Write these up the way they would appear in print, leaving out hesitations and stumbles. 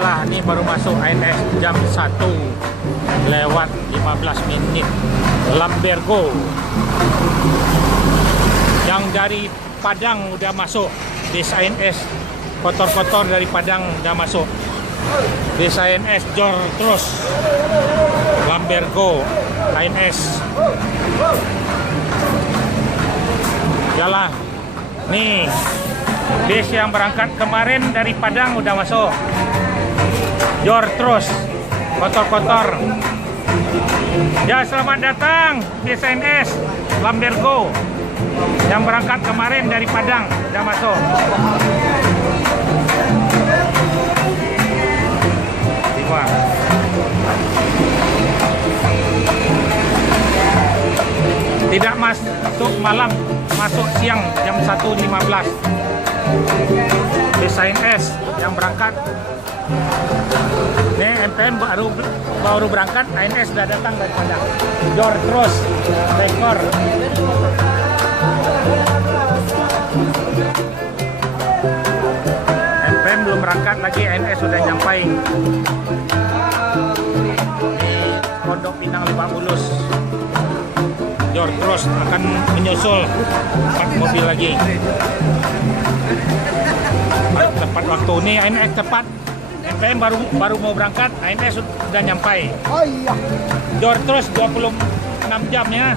Lah, ini baru masuk ANS jam 1 lewat 15 menit. Lambergo yang dari Padang udah masuk. Desa ANS kotor-kotor dari Padang udah masuk. Desa ANS Jor terus. Lambergo ANS. Jalan. Nih, bis yang berangkat kemarin dari Padang udah masuk. Jor terus, kotor-kotor. Ya, selamat datang di SNS Lambergo. Yang berangkat kemarin dari Padang udah masuk. Tiba. Tidak masuk malam, masuk siang jam 1.15. Di SNS yang berangkat. Nih, MPM baru berangkat, ANS sudah datang dari Padang. Jor terus, rekor. MPM belum berangkat lagi, ANS sudah nyampai. Di Pondok Pinang Lebak Bulus. Jor terus akan menyusul 4 mobil lagi. Tepat waktu ini ANS tepat. MPM baru mau berangkat, ANS sudah nyampai. Oh iya. Jor terus 26 jam ya.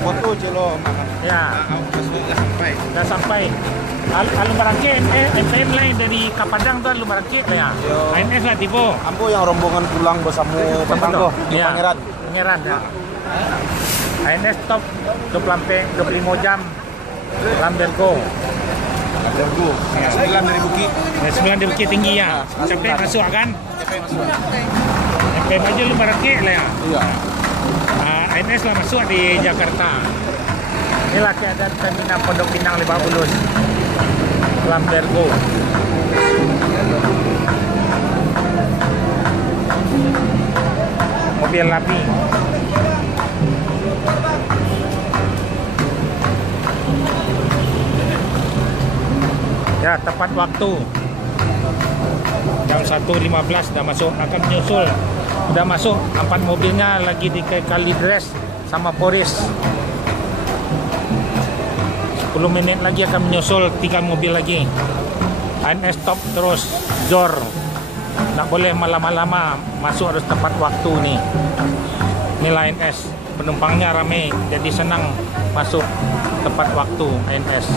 Foto celo Ya, sampai. sudah sampai. Alun Barangke, MPM lain dari Kapadang tuh Alun Barangke ya. ANS lah tipe. Ambo yang rombongan pulang bersama tetangga di Ya, Pangeran. Pangeran ya. ANS stop 25 jam. Lambergo. Lambergo. 9 dari Bukit. 9 di Bukit Tinggi ya. Sampai masuk kan? MPM aja Alun Barangke lah ya. Iya. ANS lah masuk di Jakarta. Inilah keadaan terminal Pondok Pinang Lebak Bulus. Lambergo. Mobil api. Ya, tepat waktu. Jam 1.15 sudah masuk, akan menyusul. Sudah masuk 4 mobilnya lagi di Kalidres sama Poris. 10 menit lagi akan menyusul 3 mobil lagi. ANS stop terus. Jor. Nggak boleh lama-lama masuk, harus tepat waktu nih. Nilai ANS. Penumpangnya ramai, jadi senang masuk tepat waktu ANS.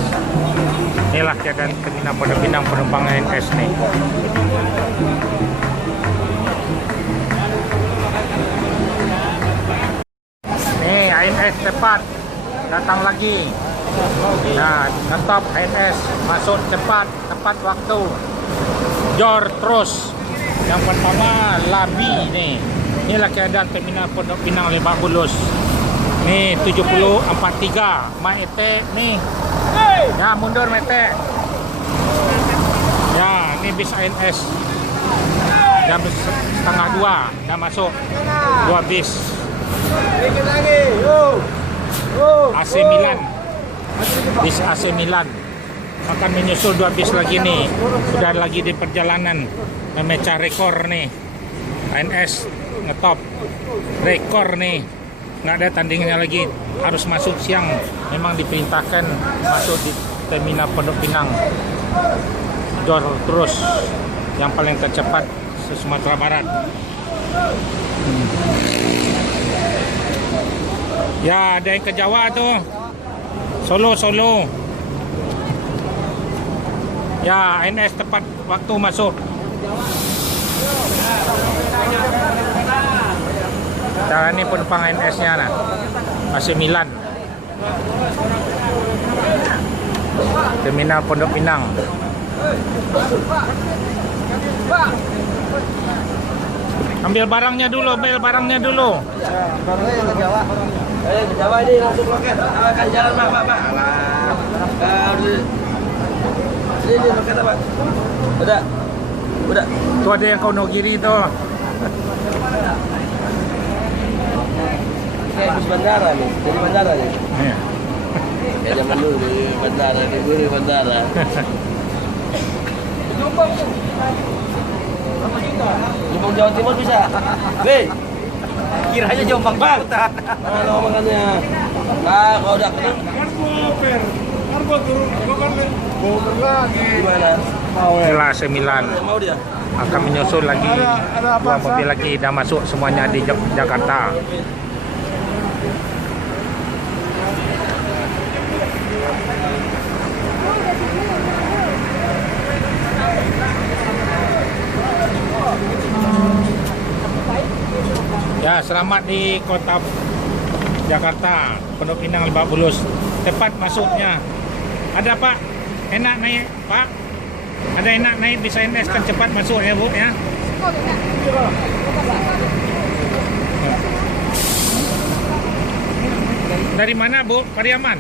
Inilah keadaan terminal Pondok Pinang penumpang ANS nih. Nih, ANS cepat datang lagi. Nah, ngetop ANS masuk cepat, tepat waktu. Jor terus. Yang pertama Labi nih. Inilah keadaan terminal Pondok Pinang Lebak Bulus. Nih 7043 Maete nih. Ya, mundur Mete. Ya, ini bis ANS. Jam 1:30 dah masuk 2 bis. Dikit lagi. Yo. AC Milan. Bis AC Milan akan menyusul 2 bis lagi nih. Sudah lagi di perjalanan memecah rekor nih. ANS ngetop rekor nih. Nggak ada tandingnya lagi. Harus masuk siang. Memang diperintahkan masuk di terminal Pondok Pinang. Jor terus yang paling tercepat se-Sumatera Barat. Ya, ada yang ke Jawa tuh. Solo. Ya, ANS tepat waktu masuk. Nah, ini penumpang ANS-nya nah. AC Milan. Terminal Pondok Pinang. Ambil barangnya dulu. Barangnya ke Jawa. Ke Jawa ini langsung loket. Akan jalan Pak. Ini loket apa? Udah. Tuh ada yang Konogiri tuh. Kayak bus bandara nih. Jadi bandara nih. Nih. Kayak zaman dulu di bandara, di bandara. Jombang Jawa Timur bisa. Weh, Kiranya Jombang Bang. Bakutan. mana makannya? Nah, kalau udah kering Karbo turun, kan lagi. gimana? Inilah AC Milan Mau dia? akan menyusul lagi Ada dua mobil lagi dah masuk semuanya di Jakarta. Ya, selamat di kota Jakarta, Pondok Pinang Lebak Bulus. Tepat masuknya. Ada Pak, enak naik Pak. Ada enak naik bisa NS kan cepat masuk ya Bu ya. Dari mana Bu? Pariaman?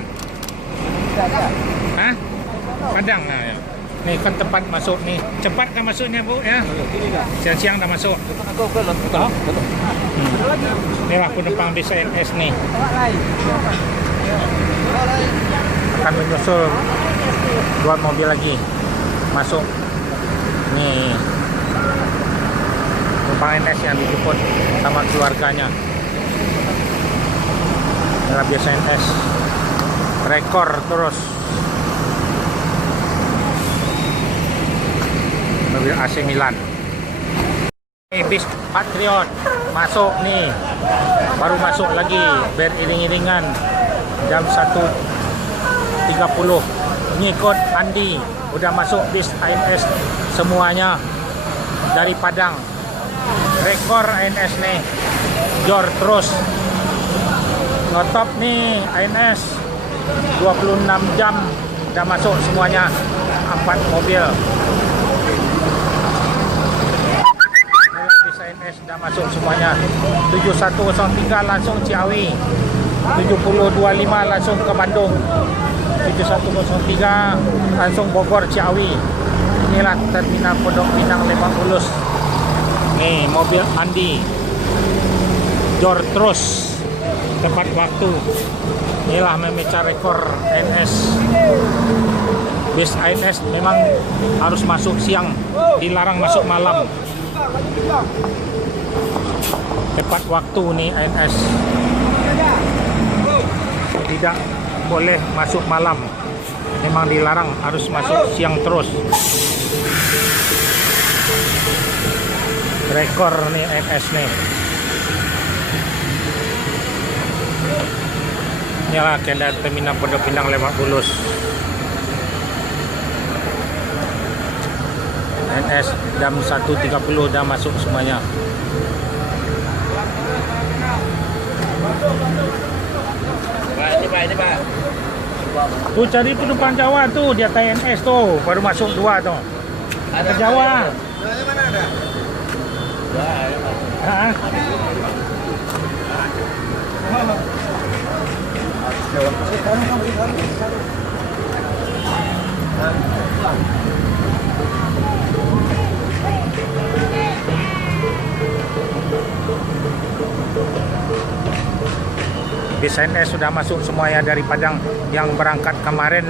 Hah? Padang. Nah, ya. Nih kan tepat masuk nih. Cepat kan masuknya Bu ya. Siang-siang dah masuk. Inilah penumpang bisa NS nih. Akan menyusul dua mobil lagi masuk. Nih penumpang NS yang dijemput sama keluarganya. Inilah biasa NS. Rekor terus. Mobil AC Milan. Bis Patriot masuk nih, baru masuk lagi beriring-iringan jam 1.30 ngikut Andi udah masuk bis ANS semuanya dari Padang. Rekor ANS nih, jor terus ngetop nih ANS 26 jam udah masuk semuanya 4 mobil. ANS sudah masuk semuanya. 7103 langsung Ciawi, 7025 langsung ke Bandung, 7103 langsung Bogor Ciawi. Inilah terminal Pondok Pinang Lebak Bulus. Nih mobil Andi jor terus tepat waktu. Inilah memecah rekor ANS. Bis ANS memang harus masuk siang, dilarang masuk malam. Tepat waktu nih ANS, tidak boleh masuk malam, memang dilarang, harus masuk siang terus. Rekor nih ANS nih. Inilah kendara terminal Pondok Pinang Lebak Bulus. ANS jam 1.30 udah masuk semuanya. Pak, ini Pak. Tuh cari penumpang Jawa tuh di atas ANS tuh, baru masuk 2 tuh. Ada Jawa. Mana ada? Hah? Bis ANS sudah masuk semuanya dari Padang yang berangkat kemarin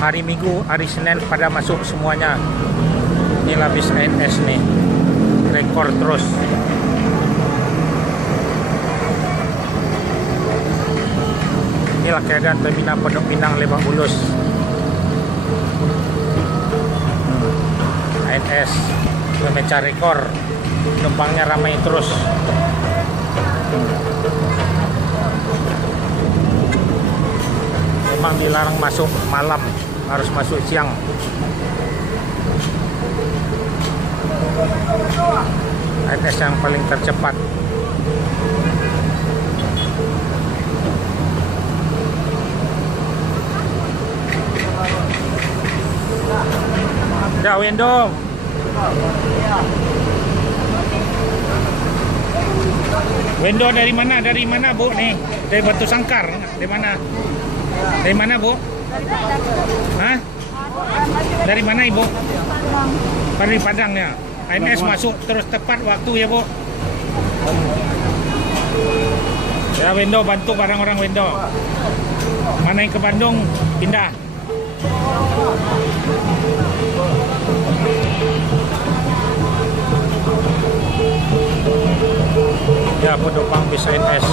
hari Minggu, hari Senin pada masuk semuanya. Inilah bis ANS nih, rekor terus. Inilah keadaan terminal Pondok Pinang Lebak Bulus. ANS memecah rekor, penumpangnya ramai terus. Memang dilarang masuk malam, harus masuk siang. ANS yang paling tercepat. Ya, Wendo. Wendo dari mana? Dari mana, Bu? Nih, dari Batu Sangkar. Dari mana? Dari mana, Bu? Hah? Dari mana, Ibu? Dari Padang ya. ANS masuk terus tepat waktu ya, Bu. Ya, Wendo bantu orang-orang Wendo. Mana yang ke Bandung pindah. ada penumpang bis ANS.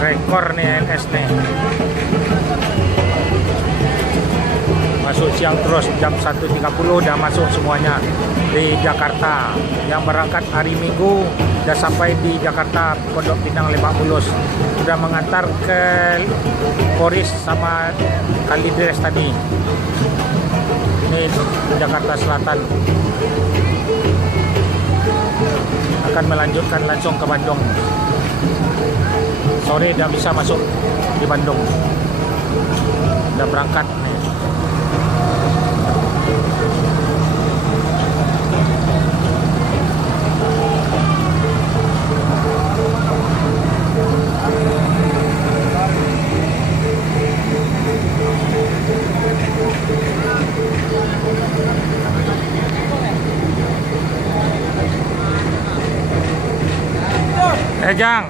Rekor nih ANS nih. Masuk siang terus jam 1.30 udah masuk semuanya di Jakarta. Yang berangkat hari Minggu udah sampai di Jakarta Pondok Pinang Lebak Bulus. Sudah mengantar ke Poris sama Kalideres tadi. Ini Jakarta Selatan. Akan melanjutkan langsung ke Bandung. Sore udah bisa masuk di Bandung. Udah berangkat nih. Jang.